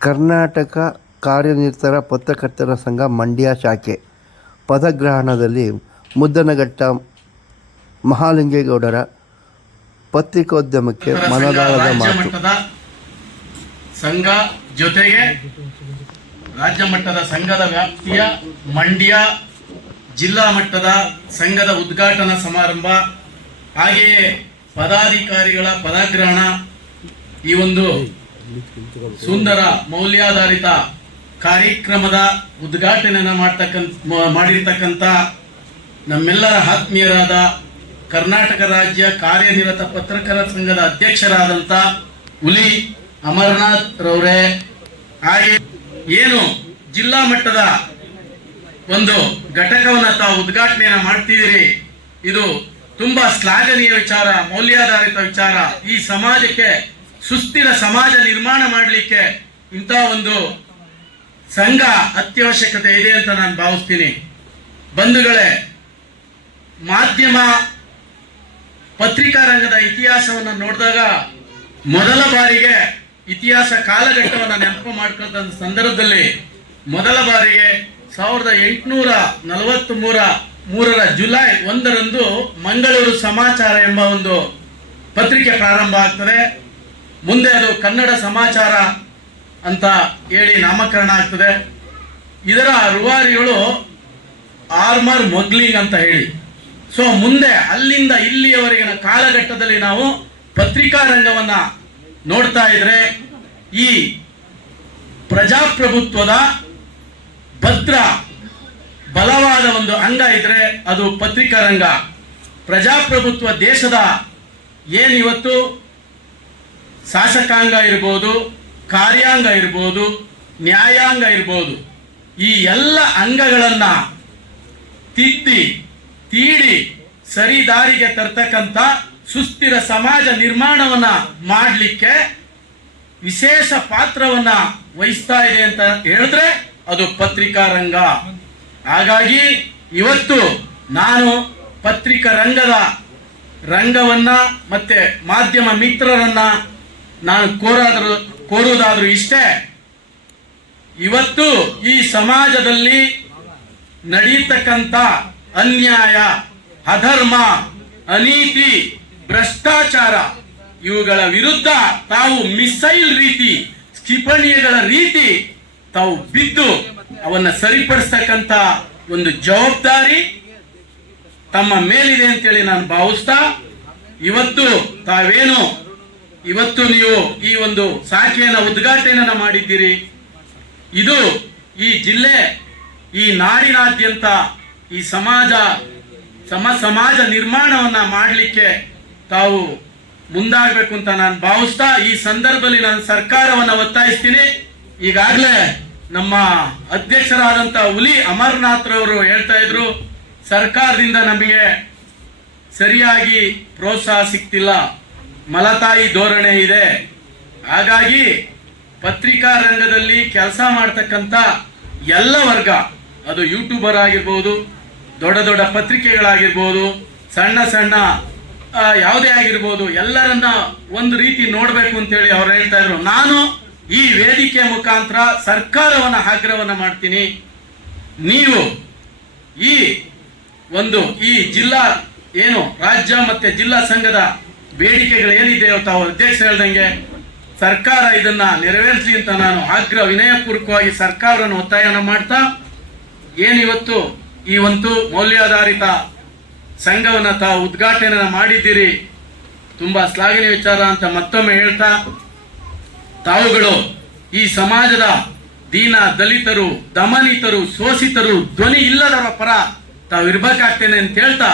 ಕರ್ನಾಟಕ ಕಾರ್ಯನಿರತರ ಪತ್ರಕರ್ತರ ಸಂಘ ಮಂಡ್ಯ ಶಾಖೆ ಪದಗ್ರಹಣದಲ್ಲಿ ಮುದ್ದನಘಟ್ಟ ಮಹಾಲಿಂಗೇಗೌಡರ ಪತ್ರಿಕೋದ್ಯಮಕ್ಕೆ ಮನದಾಳದ ಮಾತು. ಸಂಘ ಜೊತೆಗೆ ರಾಜ್ಯ ಮಟ್ಟದ ಸಂಘದ ವ್ಯಾಪ್ತಿಯ ಮಂಡ್ಯ ಜಿಲ್ಲಾ ಮಟ್ಟದ ಸಂಘದ ಉದ್ಘಾಟನಾ ಸಮಾರಂಭ ಹಾಗೆಯೇ ಪದಾಧಿಕಾರಿಗಳ ಪದಗ್ರಹಣ ಈ ಒಂದು ಸುಂದರ ಮೌಲ್ಯಾಧಾರಿತ ಕಾರ್ಯಕ್ರಮದ ಉದ್ಘಾಟನೆಯನ್ನು ಮಾಡ್ತಕ್ಕಂಥ ಮಾಡಿರ್ತಕ್ಕಂಥ ನಮ್ಮೆಲ್ಲರ ಆತ್ಮೀಯರಾದ ಕರ್ನಾಟಕ ರಾಜ್ಯ ಕಾರ್ಯನಿರತ ಪತ್ರಕರ್ತರ ಸಂಘದ ಅಧ್ಯಕ್ಷರಾದಂಥ ಹುಲಿ ಅಮರನಾಥ್ ರವರೇ, ಹಾಗೆ ಏನು ಜಿಲ್ಲಾ ಮಟ್ಟದ ಒಂದು ಘಟಕವನ್ನ ತಾವು ಉದ್ಘಾಟನೆಯನ್ನ ಮಾಡ್ತಿದ್ದೀರಿ. ಇದು ತುಂಬಾ ಶ್ಲಾಘನೀಯ ವಿಚಾರ, ಮೌಲ್ಯಾಧಾರಿತ ವಿಚಾರ ಈ ಸಮಾಜಕ್ಕೆ ಸುಸ್ಥಿರ ಸಮಾಜ ನಿರ್ಮಾಣ ಮಾಡಲಿಕ್ಕೆ ಇಂಥ ಒಂದು ಸಂಘ ಅತ್ಯವಶ್ಯಕತೆ ಇದೆ ಅಂತ ನಾನು ಭಾವಿಸ್ತೀನಿ. ಬಂಧುಗಳೇ, ಮಾಧ್ಯಮ ಪತ್ರಿಕಾ ರಂಗದ ಇತಿಹಾಸವನ್ನು ನೋಡಿದಾಗ ಮೊದಲ ಬಾರಿಗೆ ಇತಿಹಾಸ ಕಾಲಘಟ್ಟವನ್ನು ನೆನಪು ಮಾಡ್ಕೊಂಡ ಸಂದರ್ಭದಲ್ಲಿ ಮೊದಲ ಬಾರಿಗೆ ಸಾವಿರದ ಎಂಟುನೂರ ನಲವತ್ತ್ ಮೂರ ಮೂರರ ಜುಲೈ ಒಂದರಂದು ಮಂಗಳೂರು ಸಮಾಚಾರ ಎಂಬ ಒಂದು ಪತ್ರಿಕೆ ಪ್ರಾರಂಭ ಆಗ್ತದೆ. ಮುಂದೆ ಅದು ಕನ್ನಡ ಸಮಾಚಾರ ಅಂತ ಹೇಳಿ ನಾಮಕರಣ ಆಗ್ತದೆ. ಇದರ ರುವಾರಿಗಳು ಆರ್ಮರ್ ಮೊಗ್ಲಿಂಗ್ ಅಂತ ಹೇಳಿ. ಸೊ ಮುಂದೆ ಅಲ್ಲಿಂದ ಇಲ್ಲಿಯವರೆಗಿನ ಕಾಲಘಟ್ಟದಲ್ಲಿ ನಾವು ಪತ್ರಿಕಾ ರಂಗವನ್ನ ನೋಡ್ತಾ ಇದ್ರೆ ಈ ಪ್ರಜಾಪ್ರಭುತ್ವದ ಭದ್ರ ಬಲವಾದ ಒಂದು ಅಂಗ ಇದ್ರೆ ಅದು ಪತ್ರಿಕಾ ರಂಗ. ಪ್ರಜಾಪ್ರಭುತ್ವ ದೇಶದ ಏನಿವತ್ತು? ಶಾಸಕಾಂಗ ಇರ್ಬೋದು, ಕಾರ್ಯಾಂಗ ಇರ್ಬೋದು, ನ್ಯಾಯಾಂಗ ಇರ್ಬೋದು, ಈ ಎಲ್ಲ ಅಂಗಗಳನ್ನು ತಿದ್ದಿ ತೀಡಿ ಸರಿದಾರಿಗೆ ತರ್ತಕ್ಕಂಥ ಸುಸ್ಥಿರ ಸಮಾಜ ನಿರ್ಮಾಣವನ್ನ ಮಾಡಲಿಕ್ಕೆ ವಿಶೇಷ ಪಾತ್ರವನ್ನ ವಹಿಸ್ತಾ ಇದೆ ಅಂತ ಹೇಳಿದ್ರೆ ಅದು ಪತ್ರಿಕಾ ರಂಗ. ಹಾಗಾಗಿ ಇವತ್ತು ನಾನು ಪತ್ರಿಕಾ ರಂಗದ ರಂಗವನ್ನ ಮತ್ತೆ ಮಾಧ್ಯಮ ಮಿತ್ರರನ್ನ ನಾನು ಕೋರಾದರೂ, ಕೋರುವುದಾದರೂ ಇಷ್ಟೇ. ಇವತ್ತು ಈ ಸಮಾಜದಲ್ಲಿ ನಡೀತಕ್ಕಂಥ ಅನ್ಯಾಯ, ಅಧರ್ಮ, ಅನೀತಿ, ಭ್ರಷ್ಟಾಚಾರ, ಇವುಗಳ ವಿರುದ್ಧ ತಾವು ಮಿಸೈಲ್ ರೀತಿ, ಕ್ಷಿಪಣಿಗಳ ರೀತಿ ತಾವು ಬಿದ್ದು ಅವನ್ನ ಸರಿಪಡಿಸ್ತಕ್ಕಂಥ ಒಂದು ಜವಾಬ್ದಾರಿ ತಮ್ಮ ಮೇಲಿದೆ ಅಂತೇಳಿ ನಾನು ಭಾವಿಸ್ತಾ, ಇವತ್ತು ತಾವೇನು ಇವತ್ತು ನೀವು ಈ ಒಂದು ಶಾಖೆಯನ್ನು ಉದ್ಘಾಟನೆಯನ್ನ ಮಾಡಿದ್ದೀರಿ. ಇದು ಈ ಜಿಲ್ಲೆ, ಈ ನಾಡಿನಾದ್ಯಂತ ಈ ಸಮಾಜ, ಸಮ, ಸಮಾಜ ನಿರ್ಮಾಣವನ್ನ ಮಾಡಲಿಕ್ಕೆ ತಾವು ಮುಂದಾಗಬೇಕು ಅಂತ ನಾನು ಭಾವಿಸ್ತಾ, ಈ ಸಂದರ್ಭದಲ್ಲಿ ನಾನು ಸರ್ಕಾರವನ್ನ ಒತ್ತಾಯಿಸ್ತೀನಿ. ಈಗಾಗಲೇ ನಮ್ಮ ಅಧ್ಯಕ್ಷರಾದಂಥ ಹುಲಿ ಅಮರ್ನಾಥ್ ರವರು ಹೇಳ್ತಾ ಇದ್ರು, ಸರ್ಕಾರದಿಂದ ನಮಗೆ ಸರಿಯಾಗಿ ಪ್ರೋತ್ಸಾಹ ಸಿಗ್ತಿಲ್ಲ ಮಲತಾಯಿ ಧೋರಣೆ ಇದೆ. ಹಾಗಾಗಿ ಪತ್ರಿಕಾ ರಂಗದಲ್ಲಿ ಕೆಲಸ ಮಾಡ್ತಕ್ಕಂಥ ಎಲ್ಲ ವರ್ಗ, ಅದು ಯೂಟ್ಯೂಬರ್ ಆಗಿರ್ಬೋದು, ದೊಡ್ಡ ದೊಡ್ಡ ಪತ್ರಿಕೆಗಳಾಗಿರ್ಬೋದು, ಸಣ್ಣ ಸಣ್ಣ ಯಾವುದೇ ಆಗಿರ್ಬೋದು, ಎಲ್ಲರನ್ನ ಒಂದು ರೀತಿ ನೋಡಬೇಕು ಅಂತೇಳಿ ಅವ್ರು ಹೇಳ್ತಾ ಇದ್ರು. ನಾನು ಈ ವೇದಿಕೆ ಮುಖಾಂತರ ಸರ್ಕಾರವನ್ನು ಆಗ್ರಹವನ್ನು ಮಾಡ್ತೀನಿ. ನೀವು ಈ ಒಂದು, ಈ ಜಿಲ್ಲಾ ಏನು, ರಾಜ್ಯ ಮತ್ತೆ ಜಿಲ್ಲಾ ಸಂಘದ ಬೇಡಿಕೆಗಳು ಏನಿದೆಯೋ ತಾವು ಅಧ್ಯಕ್ಷ ಹೇಳ್ದಂಗೆ ಸರ್ಕಾರ ಇದನ್ನ ನೆರವೇರಿಸಲಿ ಅಂತ ನಾನು ಆಗ್ರಹ ವಿನಯಪೂರ್ವಕವಾಗಿ ಸರ್ಕಾರವನ್ನು ಒತ್ತಾಯನ ಮಾಡ್ತಾ ಏನಿವತ್ತು ಈ ಒಂದು ಮೌಲ್ಯಾಧಾರಿತ ಸಂಘವನ್ನು ತಾವು ಉದ್ಘಾಟನೆ ಮಾಡಿದ್ದೀರಿ, ತುಂಬಾ ಶ್ಲಾಘನೀಯ ವಿಚಾರ ಅಂತ ಮತ್ತೊಮ್ಮೆ ಹೇಳ್ತಾ, ತಾವುಗಳು ಈ ಸಮಾಜದ ದೀನ ದಲಿತರು, ದಮನಿತರು, ಶೋಷಿತರು, ಧ್ವನಿ ಇಲ್ಲದವರ ಪರ ತಾವು ಇರ್ಬೇಕಾಗ್ತೇನೆ ಅಂತ ಹೇಳ್ತಾ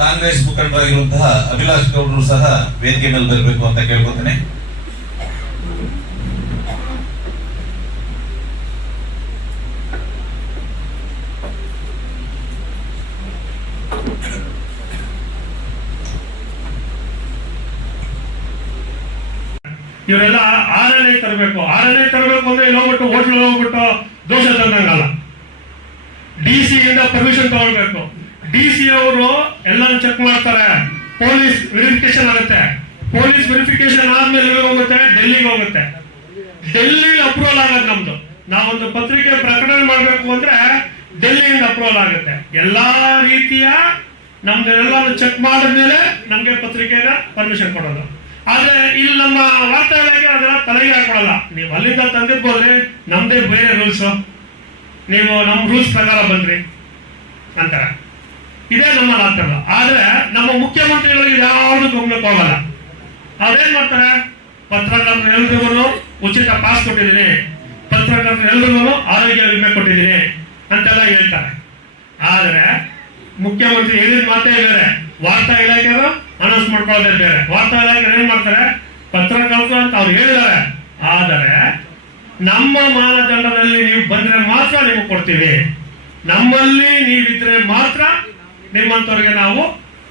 ಕಾಂಗ್ರೆಸ್ ಮುಖಂಡರಾಗಿರುವಂತಹ ಅಭಿಲಾಷ್ ಗೌಡರು ಸಹ ವೇದಿಕೆ ಮೇಲೆ ಬರಬೇಕು ಅಂತ ಕೇಳ್ಕೊತೇನೆ. ಇವರೆಲ್ಲ ಆರನೇ ತರಬೇಕು. ಆರನೇ ತರಬೇಕು ಅಂದ್ರೆ ಇಲ್ಲಿ ಹೋಗ್ಬಿಟ್ಟು ಹೋಟ್ಲ್ ಹೋಗ್ಬಿಟ್ಟು ದೋಷ ತಂದಂಗಲ್ಲ ಡಿ ಸಿ ಇಂದ ಪರ್ಮಿಷನ್ ತಗೊಳ್ಬೇಕು. ಡಿ ಸಿ ಅವರು ಎಲ್ಲ ಚೆಕ್ ಮಾಡ್ತಾರೆ. ಪೊಲೀಸ್ ವೆರಿಫಿಕೇಶನ್ ಆಗುತ್ತೆ. ಪೊಲೀಸ್ ವೆರಿಫಿಕೇಶನ್ ಆದ್ಮೇಲೆ ಹೋಗುತ್ತೆ? ಡೆಲ್ಲಿಗೆ ಹೋಗುತ್ತೆ. ಡೆಲ್ಲಿ ಅಪ್ರೂವಲ್ ಆಗೋದು ನಮ್ದು. ನಾವೊಂದು ಪತ್ರಿಕೆ ಪ್ರಕಟಣೆ ಮಾಡಬೇಕು ಅಂದ್ರೆ ಡೆಲ್ಲಿಯಿಂದ ಅಪ್ರೂವಲ್ ಆಗುತ್ತೆ. ಎಲ್ಲಾ ರೀತಿಯ ನಮ್ದೆಲ್ಲ ಚೆಕ್ ಮಾಡಿದ್ಮೇಲೆ ನಮ್ಗೆ ಪತ್ರಿಕೆನ ಪರ್ಮಿಷನ್ ಕೊಡೋದು. ಆದ್ರೆ ಇಲ್ಲಿ ನಮ್ಮ ವಾರ್ತಾ ಇಲಾಖೆ ತಲೆಗೆ ಹಾಕೊಳ್ಳಲ್ಲ ನೀವು ಅಲ್ಲಿಂದ ತಂದಿರ್ಬೋದ್ರಿ. ನಮ್ದೇ ಬೇರೆ ರೂಲ್ಸ್ ನೀವು ನಮ್ಮ ರೂಲ್ಸ್ ಪ್ರಕಾರ ಬಂದ್ರಿ ಅಂತಾರೆ ಇದೇ ನಮ್ಮ ರಾಷ್ಟ್ರ ಆದ್ರೆ ನಮ್ಮ ಮುಖ್ಯಮಂತ್ರಿಗಳಿಗೆ ಯಾವುದು ಗಮನಕ್ಕೆ ಹೋಗಲ್ಲ ಅವ್ರೇನ್ ಮಾಡ್ತಾರೆ? ಪತ್ರಕರ್ತರೆಲ್ರಿಗೂ ಉಚಿತ ಪಾಸ್ ಕೊಟ್ಟಿದ್ದೀನಿ. ಪತ್ರಕರ್ತರೆಲ್ರಿಗೂ ಆರೋಗ್ಯ ವಿಮೆ ಕೊಟ್ಟಿದ್ದೀನಿ ಅಂತೆಲ್ಲ ಹೇಳ್ತಾರೆ. ಆದ್ರೆ ಮುಖ್ಯಮಂತ್ರಿ ಹೇಳಿದ ಮಾತೇ ಬೇರೆ. ವಾರ್ತಾ ಇಲಾಖೆಯವರು ಅನೌನ್ಸ್ ಮಾಡ್ಕೊಳ್ಳೋದೇ ಬೇರೆ. ವಾರ್ತಾ ಇಲಾಖೆ ಏನ್ ಮಾಡ್ತಾರೆ? ಪತ್ರಕರ್ತರು ಅಂತ ಅವ್ರು ಹೇಳಿದ್ದಾರೆ. ಆದರೆ ನಮ್ಮ ಮಾನದಂಡದಲ್ಲಿ ನೀವು ಬಂದ್ರೆ ಮಾತ್ರ ನಿಮಗೆ ಕೊಡ್ತೀವಿ. ನಮ್ಮಲ್ಲಿ ನೀವಿದ್ರೆ ಮಾತ್ರ ನಿಮ್ಮಂತವ್ರಿಗೆ ನಾವು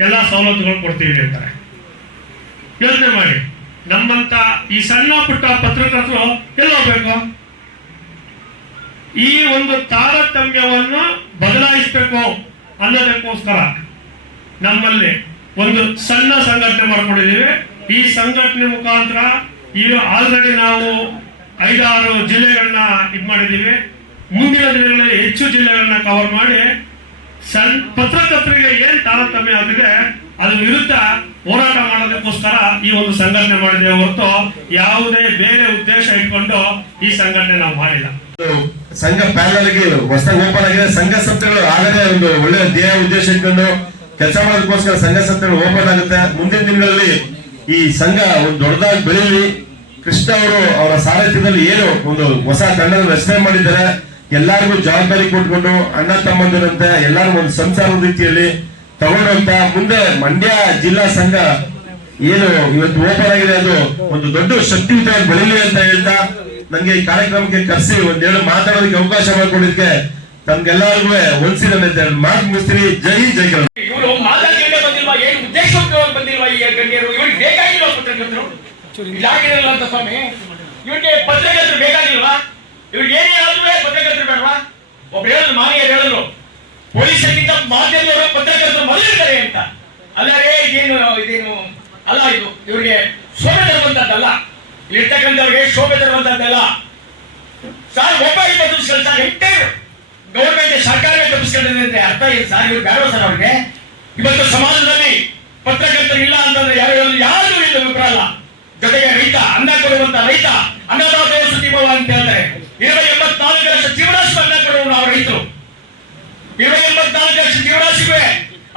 ಎಲ್ಲ ಸವಲತ್ತುಗಳು ಕೊಡ್ತೀವಿ ಅಂತಾರೆ. ಯೋಚನೆ ಮಾಡಿ. ನಮ್ಮಂತ ಈ ಸಣ್ಣ ಪುಟ್ಟ ಪತ್ರಕರ್ತರು ಎಲ್ಲ ಹೋಗ್ಬೇಕು ಈ ಒಂದು ತಾರತಮ್ಯವನ್ನು ಬದಲಾಯಿಸಬೇಕು ಅನ್ನೋದಕ್ಕೋಸ್ಕರ ನಮ್ಮಲ್ಲಿ ಒಂದು ಸಣ್ಣ ಸಂಘಟನೆ ಮಾಡ್ಕೊಂಡಿದ್ದೀವಿ. ಈ ಸಂಘಟನೆ ಮುಖಾಂತರ ಈ ಆಲ್ರೆಡಿ ನಾವು ಐದಾರು ಜಿಲ್ಲೆಗಳನ್ನ ಇದು ಮಾಡಿದ್ದೀವಿ. ಮುಂದಿನ ದಿನಗಳಲ್ಲಿ ಹೆಚ್ಚು ಜಿಲ್ಲೆಗಳನ್ನ ಕವರ್ ಮಾಡಿ ಸಣ್ಣ ಪತ್ರಕರ್ತರಿಗೆ ಏನ್ ತಾರತಮ್ಯ ಆಗಿದೆ, ಅದ್ರ ವಿರುದ್ಧ ಹೋರಾಟ ಮಾಡೋದಕ್ಕೋಸ್ಕರ ಈ ಒಂದು ಸಂಘಟನೆ ಮಾಡಿದೆ ಹೊರತು ಯಾವುದೇ ಬೇರೆ ಉದ್ದೇಶ ಇಟ್ಕೊಂಡು ಈ ಸಂಘಟನೆ ನಾವು ಮಾಡಿಲ್ಲ. ಸಂಘ ಪ್ಯಾನಲ್ಗೆ ಹೊಸದಾಗಿ ಓಪನ್ ಆಗಿದೆ. ಸಂಘ ಸಂಸ್ಥೆಗಳು ಆಗದೇ ಒಂದು ಒಳ್ಳೆ ಧ್ಯೇಯ ಉದ್ದೇಶ ಇಟ್ಕೊಂಡು ಕೆಲಸ ಮಾಡೋದಕ್ಕೋಸ್ಕರ ಸಂಘ ಸಂಸ್ಥೆಗಳು ಓಪನ್ ಆಗುತ್ತೆ. ಮುಂದಿನ ದಿನಗಳಲ್ಲಿ ಈ ಸಂಘ ಒಂದು ದೊಡ್ಡದಾಗಿ ಬೆಳೀಲಿ. ಕೃಷ್ಣ ಅವರು ಅವರ ಸಾರಥ್ಯದಲ್ಲಿ ಏನು ಒಂದು ಹೊಸ ತಂಡದ ರಚನೆ ಮಾಡಿದ್ದಾರೆ. ಎಲ್ಲರಿಗೂ ಜವಾಬ್ದಾರಿ ಕೊಟ್ಕೊಂಡು ಅಣ್ಣ ತಮ್ಮಂದಿರಂತೆ ಎಲ್ಲರೂ ಒಂದು ಸಂಸಾರ ರೀತಿಯಲ್ಲಿ ತಗೊಂಡಂತ ಮುಂದೆ ಮಂಡ್ಯ ಜಿಲ್ಲಾ ಸಂಘ ಏನು ಇವತ್ತು ಓಪನ್ ಆಗಿದೆ ಅದು ಒಂದು ದೊಡ್ಡ ಶಕ್ತಿಯುತವಾಗಿ ಬೆಳೀಲಿ ಅಂತ ಹೇಳ್ತಾ ನಂಗೆ ಈ ಕಾರ್ಯಕ್ರಮಕ್ಕೆ ಕರೆಸಿ ಒಂದೆರಡು ಮಾತಾಡೋದಕ್ಕೆ ಅವಕಾಶ ಮಾಡಿಕೊಂಡಿದ್ಕೆ ತಮ್ಗೆಲ್ಲರಿಗೂ ಒಂದ್ಸಿದ ಮಾತು ಮುಗಿಸ್ತೀನಿ. ಜೈ ಜೈ ಇವರು ಬೇಕಾಗಿಲ್ವಾ ಪತ್ರಕರ್ತರು ಇದಾಗಿರಲ್ಲ ಅಂತ ಸ್ವಾಮಿ. ಪತ್ರಕರ್ತರು ಬೇಕಾಗಿಲ್ವಾ? ಇವ್ರಿಗೆ ಏನೇ ಆದ್ರೂ ಪತ್ರಕರ್ತರು ಒಬ್ಬ ಹೇಳಿದ್ರು, ಮಾನಿಯರು ಹೇಳಿದ್ರು. ಪೊಲೀಸರಿಗಿಂತ ಮಾಧ್ಯಮದವರು ಪತ್ರಕರ್ತರು ಮೊದಲಿರ್ತಾರೆ ಅಂತ. ಅಲ್ಲರೇ ಇದೇನು ಇದೇನು, ಅಲ್ಲ, ಇದು, ಇವ್ರಿಗೆ ಶೋಭೆ ತರುವಂತದ್ದಲ್ಲ ಇರ್ತಕ್ಕಂಥವ್ರಿಗೆ ಶೋಭೆ ತರುವಂತದ್ದಲ್ಲ ಸರ್, ಒಬ್ಬ ಇಪ್ಪತ್ತು ವರ್ಷ ಸರ್ ಎಂಟೇರು ಗೌರ್ಮೆಂಟ್ ಸರ್ಕಾರವೇ ತಪ್ಪಿಸ್ಕೊಂಡಿದೆ ಅಂದ್ರೆ ಅರ್ಥ ಏನು? ಸರ್, ಇವ್ರು ಬೇಡ ಸರ್ ಅವ್ರಿಗೆ? ಇವತ್ತು ಸಮಾಜದಲ್ಲಿ ಪತ್ರಕರ್ತರು ಇಲ್ಲ ಅಂತಂದ್ರೆ ಯಾರು ಯಾರು ಇಲ್ಲ ವಿಪರಲ್ಲ ಜೊತೆಗೆ ರೈತ, ಅನ್ನ ಕೊಡುವಂತ ರೈತ ಅನ್ನದಾತ ಸುದ್ದಿಭವ ಅಂತ ಹೇಳ್ತಾರೆ. ಲಕ್ಷ ಜೀವರಾಶಿ ಕೊಡುವ ನಾವು ರೈತರು ಇರುವೆ ಎಂಬತ್ನಾಲ್ಕು ಲಕ್ಷ ಜೀವರಾಶಿಗೆ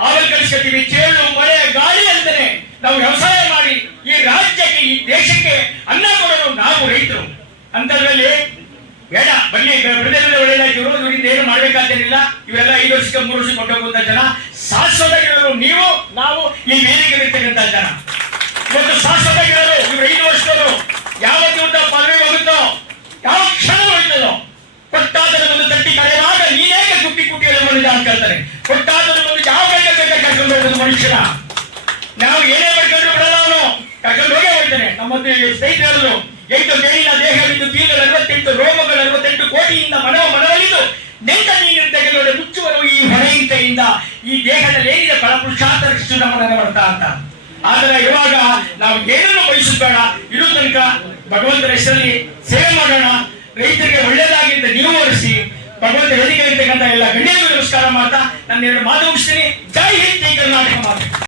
ಆಮೇಲೆ ಕಲಿಸ್ಕೊತೀವಿ. ಚೇಳು ಮಳೆ ಗಾಳಿ ಅಂತಾನೆ ನಾವು ವ್ಯವಸಾಯ ಮಾಡಿ ಈ ರಾಜ್ಯಕ್ಕೆ, ಈ ದೇಶಕ್ಕೆ ಅನ್ನ ಕೊಡೋದು ನಾವು ರೈತರು. ಅಂತದ್ರಲ್ಲಿ ಬೇಡ. ಬನ್ನಿ ಪ್ರದೇಶದಲ್ಲಿ ಒಳ್ಳೆಯದಾಗಿ ಇವರು ಇವರಿಂದ ಏನು ಮಾಡಬೇಕಾದಿಲ್ಲ ಇವೆಲ್ಲ ಐದು ವರ್ಷಕ್ಕೆ, ಮೂರು ವರ್ಷಕ್ಕೆ ಕೊಟ್ಟೋಗುವಂತ ಜನ. ಗಿಡರು ನೀವು, ನಾವು ಈ ವೇದಿಕೆ ಇರ್ತಕ್ಕಂಥ ಜನ. ಇವತ್ತು ಗಿಡರು ಇವರು ಐದು ವರ್ಷದವರು. ಯಾವ ಊಟ ಪದವಿ ಹೋಗುತ್ತೋ, ಯಾವ ಕ್ಷಣ ಹೋಗ್ತದೋ ಕೊಟ್ಟಾದರ ಒಂದು ತಟ್ಟಿ ಕರೆಯುವಾಗ ನೀನೇಕೆ ಕುಟ್ಟಿ ಕುಟ್ಟಿ ಹೇಳಿದ ಅಂತ ಹೇಳ್ತಾರೆ ಕೊಟ್ಟಾದರ ಒಂದು ಯಾವ ಕೈಗೆ ಬೇಕಾಗಿ ಕರ್ಕೊಂಡು ಮನುಷ್ಯನ? ನಾವು ಏನೇ ಮಾಡ್ಕೊಂಡ್ರು ಬಿಡಲ್ಲ ಅವನು. ಕರ್ಕೊಂಡು ಹೋಗೇ ಹೋಗ್ತಾನೆ ನಮ್ಮ ಸ್ನೇಹಿತರು ಎಂಟು ಮೇಲಿನ ದೇಹವಿದ್ದು ತೀರ್ಗಳು ಅರವತ್ತೆಂಟು, ರೋಮಗಳು ಅರವತ್ತೆಂಟು ಕೋಟಿಯಿಂದ ಮನವ ಮನವಲಿದು ನೆಂಟ ನೀನು ತೆಗೆದೊಡೆ ಮುಚ್ಚುವರು ಈ ಹೊರೆಯಿಂತೆಯಿಂದ ಈ ದೇಹದಲ್ಲಿ ಏನಿದೆ ಫಲಪುರುಷಾರ್ಥ ಕೃಷ್ಣ ನಮ್ಮನ್ನ ಬರ್ತಾ ಅಂತ. ಆದರೆ ಇವಾಗ ನಾವು ಏನನ್ನು ಬಯಸಬೇಡ ಇರೋ ತನಕ ಭಗವಂತನ ಹೆಸರಲ್ಲಿ ಸೇವೆ ಮಾಡೋಣ. ರೈತರಿಗೆ ಒಳ್ಳೇದಾಗಿ ಅಂತ ನೀವು ಹೊರಿಸಿ ಭಗವಂತ ವೇದಿಕೆ ಇರ್ತಕ್ಕಂಥ ಎಲ್ಲ ಗಣ್ಯರಿಗೆ ನಮಸ್ಕಾರ ಮಾಡ್ತಾ, ನನ್ನ ಎರಡು ಮಾತು ಮುಗಿಸ್ತೀನಿ. ಜೈ ಹಿಂದ್, ಜೈ ಕರ್ನಾಟಕ ಮಾತು.